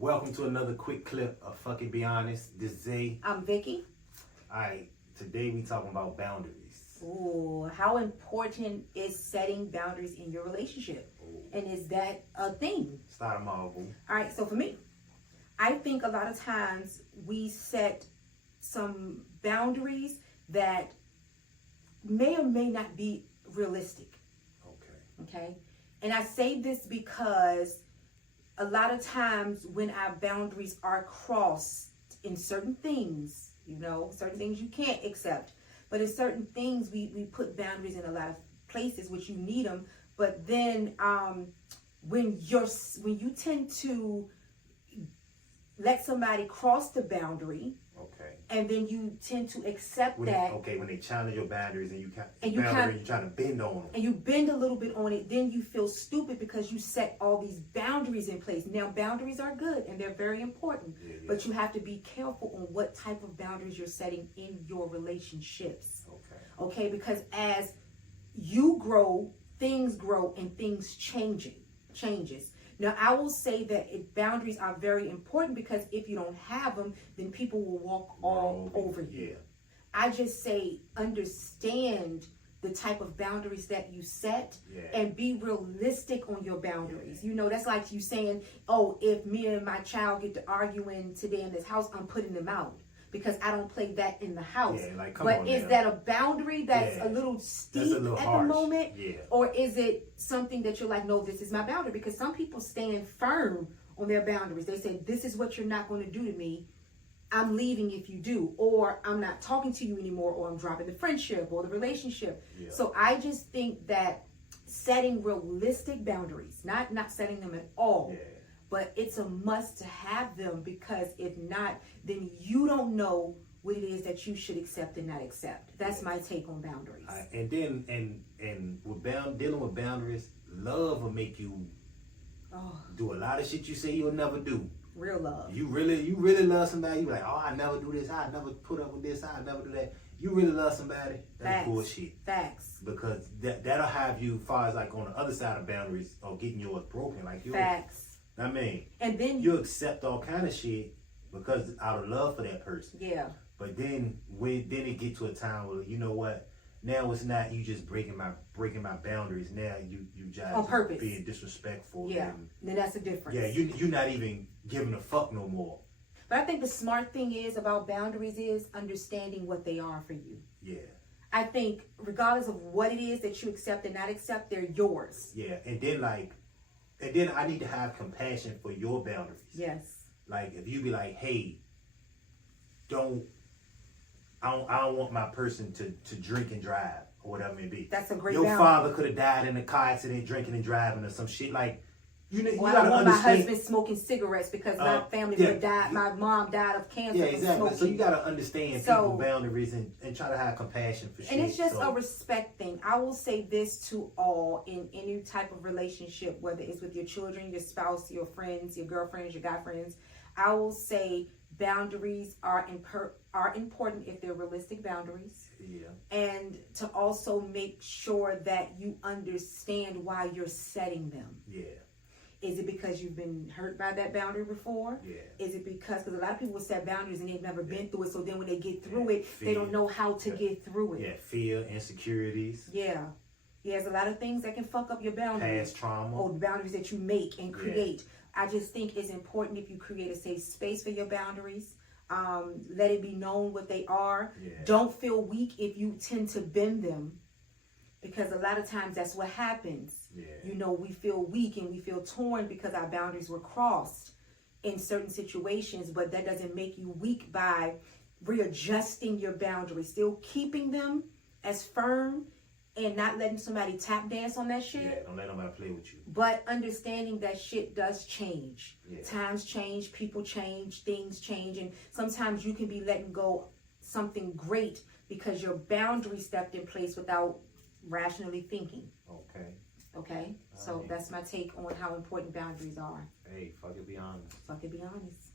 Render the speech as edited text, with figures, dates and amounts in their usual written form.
Welcome to another quick clip of Fucking Be Honest. This is Zay. I'm Vicki. Alright, today we talking about boundaries. Ooh, how important is setting boundaries in your relationship? Ooh. And is that a thing? Start them all, boo. Alright, so for me, I think a lot of times we set some boundaries that may or may not be realistic. Okay? And I say this because a lot of times when our boundaries are crossed in certain things, certain things you can't accept, but in certain things we put boundaries in a lot of places which you need them. But then when you tend to let somebody cross the boundary, and then you tend to accept when they challenge your boundaries and you're trying to bend on them. And you bend a little bit on it, then you feel stupid because you set all these boundaries in place. Now, boundaries are good and they're very important, but you have to be careful on what type of boundaries you're setting in your relationships. Okay, because as you grow and things changes. Now, I will say that boundaries are very important because if you don't have them, then people will walk all over you. Yeah. I just say understand the type of boundaries that you set and be realistic on your boundaries. That's like you saying, oh, if me and my child get to arguing today in this house, I'm putting them out because I don't play that in the house. But is that a boundary that's a little steep at the moment? Yeah. Or is it something that you're like, no, this is my boundary? Because some people stand firm on their boundaries. They say, this is what you're not going to do to me. I'm leaving if you do, or I'm not talking to you anymore, or I'm dropping the friendship or the relationship. Yeah. So I just think that setting realistic boundaries, not setting them at all, but it's a must to have them, because if not, then you don't know what it is that you should accept and not accept. That's my take on boundaries. And then and with dealing with boundaries, love will make you do a lot of shit you say you'll never do. Real love. You really love somebody. You like, oh, I never do this. I never put up with this. I never do that. You really love somebody. That's bullshit. Facts. Because that'll have you, far as like on the other side of boundaries or getting yours broken. Like yours. Facts. I mean, and then you accept all kind of shit because out of love for that person. Yeah. But then it get to a time where, you know what? Now it's not you just breaking my boundaries. Now you just on purpose being disrespectful. Yeah. Then that's a difference. Yeah, you're not even giving a fuck no more. But I think the smart thing is about boundaries is understanding what they are for you. Yeah. I think regardless of what it is that you accept and not accept, they're yours. Yeah. And then I need to have compassion for your boundaries. Yes. Like if you be like, hey, I don't want my person to drink and drive or whatever it may be. That's a great Your boundary. father could have died in a car accident drinking and driving or some shit. Like, you I gotta don't want understand. my husband smoking cigarettes because my family would die. My mom died of cancer. Yeah, exactly. From smoking. So you gotta understand people's boundaries and try to have compassion for shit. And it's just a respect thing. I will say this to all in any type of relationship, whether it's with your children, your spouse, your friends, your girlfriends, your guy friends. I will say boundaries are important if they're realistic boundaries. Yeah. And to also make sure that you understand why you're setting them. Yeah. Is it because you've been hurt by that boundary before? Yeah. Is it because a lot of people set boundaries and they've never been through it, so then when they get through it, fear. They don't know how to get through it. Yeah, fear, insecurities. Yeah. There's a lot of things that can fuck up your boundaries. Past trauma. Or the boundaries that you make and create. I just think it's important if you create a safe space for your boundaries. Let it be known what they are. Yeah. Don't feel weak if you tend to bend them, because a lot of times that's what happens. Yeah. We feel weak and we feel torn because our boundaries were crossed in certain situations, but that doesn't make you weak by readjusting your boundaries, still keeping them as firm and not letting somebody tap dance on that shit. Yeah, don't let nobody play with you. But understanding that shit does change. Yeah. Times change, people change, things change, and sometimes you can be letting go something great because your boundary stepped in place without rationally thinking. Okay? So that's my take on how important boundaries are. Hey, fuck it, be honest. Fuck it, be honest.